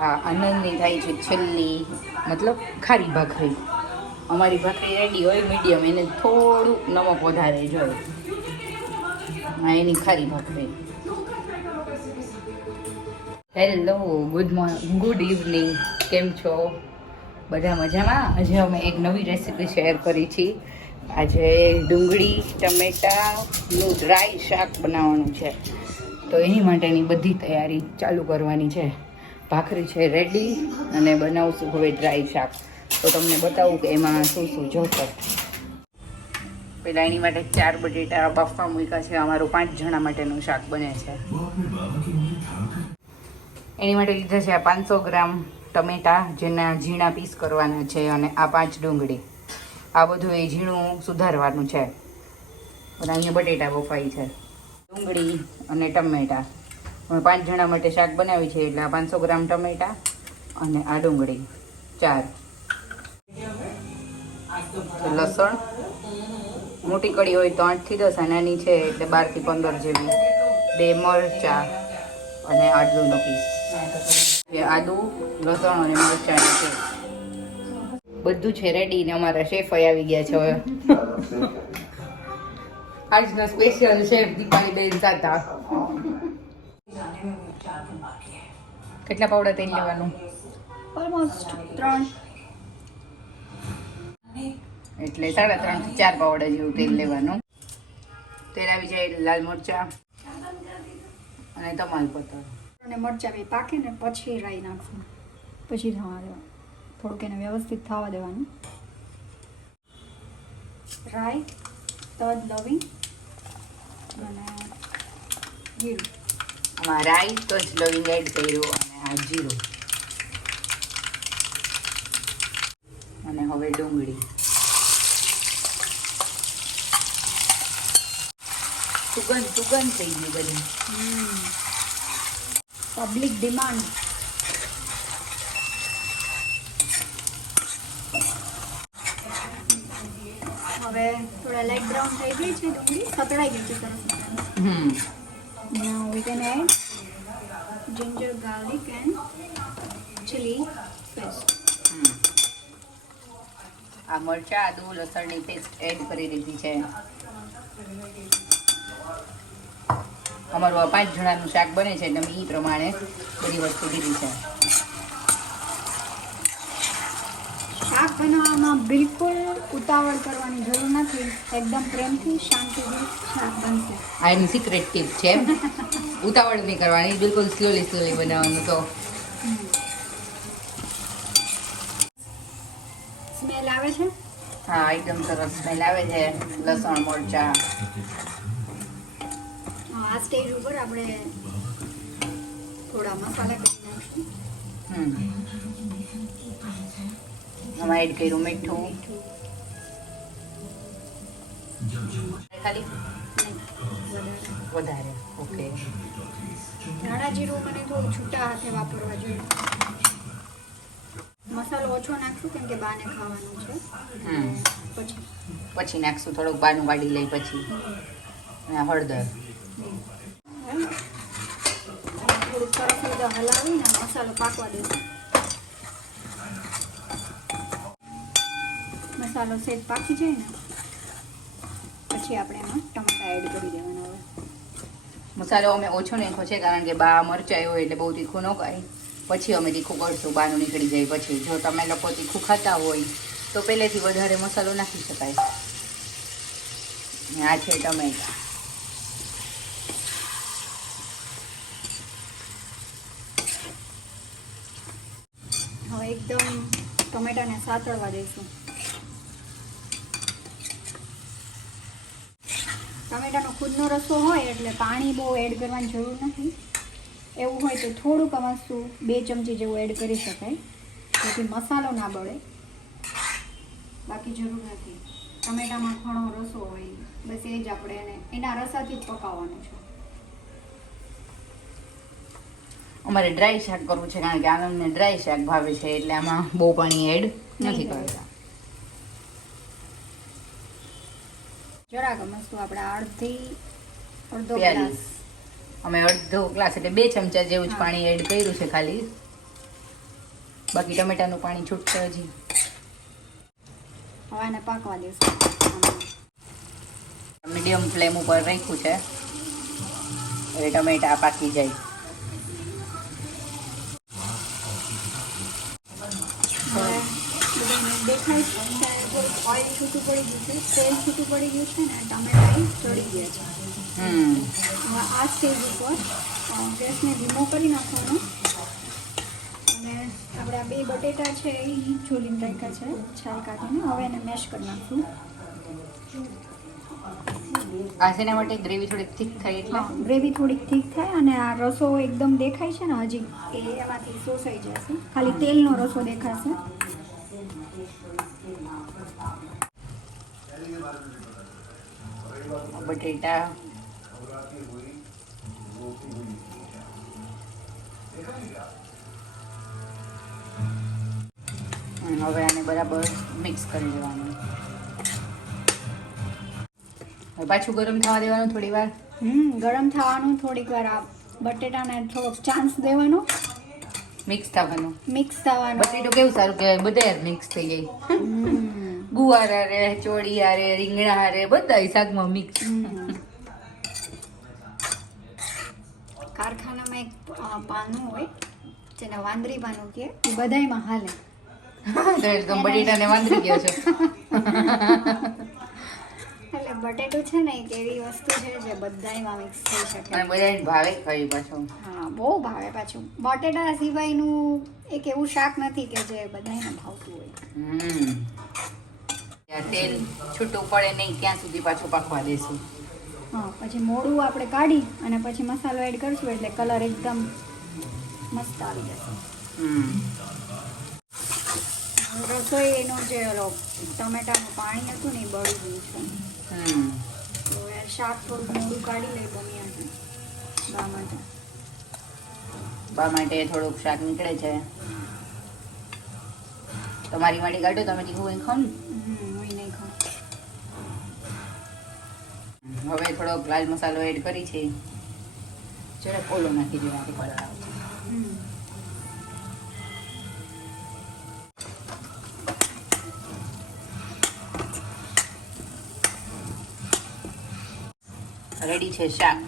આનંદની થાય છે છેલ્લી, મતલબ ખારી ભાખરી. અમારી ભાખરી રેડી હોય મીડિયમ એને થોડું નમક વધારે જોઈએ. હા એની ખારી ભાખરી. Hello good morning good evening કેમ છો? બધા મજામાં? આજે અમે એક નવી રેસીપી શેર કરી છે. આજે ડુંગળી ટમેટાનું ડ્રાય શાક બનાવવાનું છે. તો એની માટેની બધી તૈયારી ચાલુ કરવાની છે. ભાખરી છે રેડી અને બનાવશું હવે ડ્રાય શાક. તો તમને બતાવું કે એમાં શું શું જોશે. પેલા એની માટે ચાર બટેટા બાફવા મૂક્યા છે. અમારું પાંચ જણા માટેનું શાક બને છે. એની માટે લીધા છે આ પાંચસો ગ્રામ ટમેટા, જેના ઝીણા પીસ કરવાના છે, અને આ પાંચ ડુંગળી. આ બધું એ ઝીણું સુધારવાનું છે. અને અહીંયા બટેટા બફાઈ છે. ડુંગળી અને ટમેટા. અમે પાંચ જણા માટે શાક બનાવી છે એટલે આ પાંચસો ગ્રામ ટમેટા અને આ ડુંગળી. ચાર. લસણ. મોટી કડી હોય તો આઠથી દસ અને નાની છે એટલે બારથી પંદર જેવી. બે મરચા અને આદુનો પીસ. આદુ લસણ અને મરચાં છે. બધું છે રેડી ને અમારા શેફ આવી ગયા છે હવે. આજના સ્પેશિયલ શેફ દીપાલી બેન સાતા કેટલા પાવડા તેલ લેવાનું? ઓલમોસ્ટ ત્રણ. એટલે સાડા ત્રણથી ચાર પાવડા જેવું તેલ લેવાનું. તેલ આવી જાય લાલ મરચા અને તમાલપત્ર અને મરચાં બી પાકે ને પછી રાઈ નાખશું. પછી થવા દેવાનું થોડુંક એને વ્યવસ્થિત થવા દેવાનું. રાઈ તજ લવિંગ અને જીરું. આમાં રાઈ તો જ લવિંગ એડ કર્યું અને આ જીરું. અને હવે ડુંગળી. સુગંધ સુગંધ થઈ ગઈ બધી. પબ્લિક ડિમાન્ડ હવે થોડા લાઈટ બ્રાઉન થઈ ગઈ છે ડુંગળી. સતળાઈ ગઈ છે સરસ હમ. Now we can add ginger, garlic, and chili paste. હમ. આ મરચા આદુ લસણની પેસ્ટ એડ કરી દીધી છે અમારું પાંચ જણાનું શાક બને છે એટલે એ પ્રમાણે બધી વસ્તુ દીધી છે બનાવવામાં બિલકુલ ઉતાવળ કરવાની જરૂર નથી. એકદમ પ્રેમથી શાંતિથી શાક બનશે. આ એની સિક્રેટ ટીપ છે. ઉતાવળ નહીં કરવાની બિલકુલ સ્લોલી સ્લોલી બનાવવાનું તો. સ્મેલ આવે છે? હા એકદમ સરસ સ્મેલ આવે છે. લસણ મરચા. આ સ્ટેજ ઉપર આપણે થોડા મસાલા કરી નાખીશું. હમ. આમાં એડ કર્યું મીઠું. ખાલી? વધારે. ઓકે ધાણા જીરું મને થોડું છૂટા હાથે વાપરવા જોઈએ. મસાલો ઓછો નાખશું કેમ કે બાને ખાવાનું છે. પછી? પછી નાખશું થોડુંક બાનું કાઢી લઈ પછી. અને હળદર. થોડુંક સરસ રીતે હલાવીને મસાલો પાકવા દેશું. મસાલો સેજ પાકી જાય ને પછી આપણે એમાં ટમેટા એડ કરી દેવાના હવે. મસાલો અમે ઓછો નાખ્યો છે કારણ કે બા મરચાઈ હોય એટલે બહુ તીખું ન ખાય. પછી અમે તીખું કરશું બાનું નીકળી જાય પછી. જો તમે લોકો તીખું ખાતા હોય તો પહેલેથી વધારે મસાલો નાખી શકાય. આ છે ટમેટા. હવે એકદમ ટમેટાને સાતળવા દઈશું. ટમેટાનો ખુદનો રસો હોય એટલે પાણી બહુ એડ કરવાની જરૂર નથી. એવું હોય તો થોડુંક અમસ્તું બે ચમચી જેવું એડ કરી શકાય. જેથી મસાલો ના બળે. બાકી જરૂર નથી. ટમેટામાં ઘણો રસો હોય. બસ એ જ આપણે એને એના રસાથી જ પકાવવાનું છે. અમારે ડ્રાય શાક કરવું છે કારણ કે આનંદને ડ્રાય શાક ભાવે છે એટલે આમાં બહુ પાણી એડ નથી કરતા. જરાક મસ્તું આપણે અડધી. ગ્લાસ. અમે અડધો ગ્લાસ એટલે બે ચમચા જેવું જ પાણી એડ કર્યું છે ખાલી. બાકી ટમેટાનું પાણી છૂટશે હજી. હવે એને પાકવા દેશું. મીડિયમ ફ્લેમ ઉપર રાખ્યું છે. એટલે ટમેટા પાકી જાય. દેખાય થોડુંક ઓઇલ છૂટું પડી ગયું છે તેલ છૂટું પડી ગયું છે ને ટમેટા ચડી ગયા છે. હમ. હવે આ સ્ટેજ ઉપર ગેસને ધીમો કરી નાખવાનો. અને આપણે આ બે બટેટા છે એ છોલીને રાખ્યા છે છાલ કાઢીને. હવે એને મેશ કરી નાખશું. આ શેના માટે? ગ્રેવી થોડીક થીક થાય એટલે? ગ્રેવી થોડીક ઠીક થાય અને આ રસો એકદમ દેખાય છે ને હજી એ એમાંથી સોસાઈ જશે. ખાલી તેલનો રસો દેખાશે. બટેટા. હવે આને બરાબર મિક્સ કરી દેવાનું હવે પાછું ગરમ થવા દેવાનું થોડી વાર. હમ ગરમ થવાનું થોડીક વાર. આ બટેટાને થોડોક ચાન્સ દેવાનો. મિક્સ થવાનું. મિક્સ થવાનું. બટેટું કેવું સારું કે બધા મિક્સ થઈ જાય. ગુવાર હારે ચોળી હારે રીંગણા હારે બધા શાકમાં મિક્સ કારખાનામાં એક પાનું હોય જેને વાંદરી પાનું કહે એ બધાયમાં હાલે. તો બટેટાને વાંદરી કહે છે. એટલે બટેટું છે ને એક એવી વસ્તુ છે જે બધાયમાં મિક્સ થઈ શકે. અને બધાને ભાવે ખાઈ પાછું. હા બહુ ભાવે પાછું. બટેટા સિવાયનું એક એવું શાક નથી કે જે બધાને ભાવતું હોય. હમ. તેલ છૂટું પડે નહીં ત્યાં સુધી પાછું પાકવા દેશું. હા પછી મોડું આપણે કાઢી અને પછી મસાલો એડ કરશું એટલે કલર એકદમ મસ્ત આવી જશે. હમ. રસોઈનું જે ઓલો ટમેટાનું પાણી હતું ને એ બળી ગયું છે. હમ. તો શાક થોડું મોડું કાઢી લઈ બની બા માટે. બા માટે થોડુંક શાક નીકળે છે. તમારી માટે કાઢ્યું તમે તીખું ખાવ ને હવે થોડોક લાલ મસાલો એડ કરી છે. જરાક ઓલો નાખી દેવાથી કલર આવે છે. રેડી છે શાક.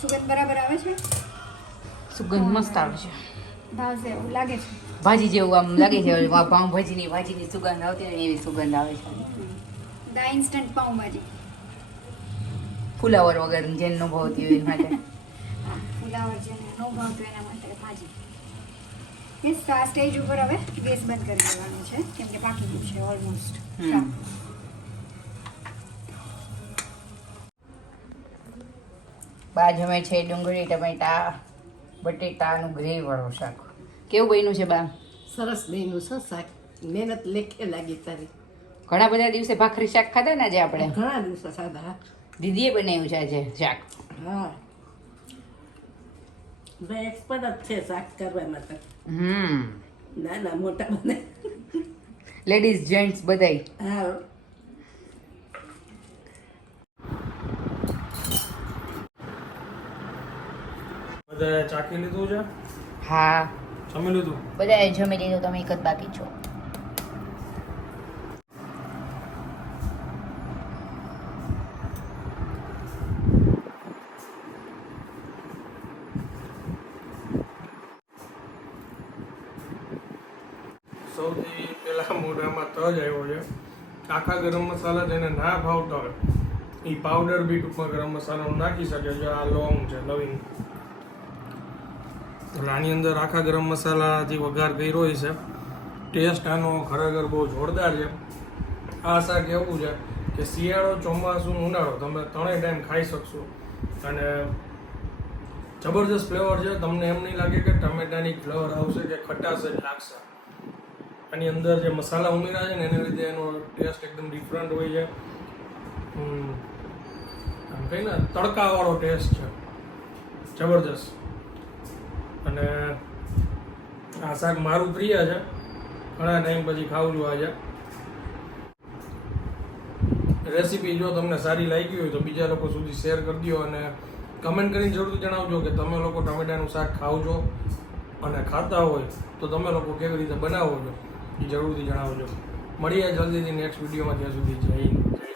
સુગંધ બરાબર આવે છે? સુગંધ મસ્ત આવે છે. ભાવશે એવું લાગે છે ભાજી જેવું આમ લાગે છે પાઉંભાજીની ભાજીની સુગંધ આવતી ને એવી સુગંધ આવે છે. દા ઇન્સ્ટન્ટ પાઉંભાજી. ફુલાવર વગર જેને નો ભાવતી હોય માટે. ફુલાવર જેને નો ભાવતું એના માટે ભાજી. યસ તો આ સ્ટેજ ઉપર હવે ગેસ બંધ કરી દેવાનું છે કેમ કે પાકી ગયું છે ઓલમોસ્ટ. બા જમે છે ડુંગળી ટમેટા બટેટાનું ગ્રેવી વાળું શાક. કેવું બન્યું છે બા? સરસ બન્યું છે શાક. મહેનત લેખે લાગી તારી. ઘણા બધા દિવસે ભાખરી શાક ખાધા ને આજે આપણે? ઘણા દિવસે સાદા દીદીએ બનાવ્યું છે આજે શાક. હા. ભાઈ એક્સપર્ટ જ છે શાક કરવામાં તો હમ. ના ના મોટા બને લેડીઝ જેન્ટ્સ બધાય. હા. બધા ચાખી લીધું છે? હા. જમી લીધું બધાએ જમી લીધું તમે એક જ બાકી છો. સૌથી પહેલા મોઢામાં તજ આવ્યો છે. આખા ગરમ મસાલા જેને ના ભાવતા હોય એ પાવડર બી ટૂંકમાં ગરમ મસાલાનો નાખી શકે છે. આ લોંગ છે લવિંગ એટલે આની અંદર આખા ગરમ મસાલાથી વઘાર કર્યો છે ટેસ્ટ આનો ખરેખર બહુ જોરદાર છે. આ શાક એવું છે કે શિયાળો, ચોમાસું ઉનાળો તમે ત્રણેય ટાઈમ ખાઈ શકશો. અને જબરજસ્ત ફ્લેવર છે. તમને એમ નહીં લાગે કે ટમેટાની ફ્લેવર આવશે કે ખટાશ જ લાગશે. આની અંદર જે મસાલા ઉમેર્યા છે ને, એને લીધે એનો ટેસ્ટ એકદમ ડિફરન્ટ હોય છે. આમ કહીએ ને તડકાવાળો ટેસ્ટ છે. જબરજસ્ત. અને આ શાક મારું પ્રિય છે. ઘણા ટાઈમ પછી ખાવું છું આજે. રેસીપી જો તમને સારી લાગી હોય તો બીજા લોકો સુધી શેર કરી દો અને કમેન્ટ કરીને જરૂરથી જણાવજો કે તમે લોકો ટમેટાનું શાક ખાવ છો અને ખાતા હોય તો તમે લોકો કેવી રીતે બનાવો છો એ જરૂરથી જણાવજો. મળીએ જલ્દીથી નેક્સ્ટ વિડીયોમાં ત્યાં સુધી. જય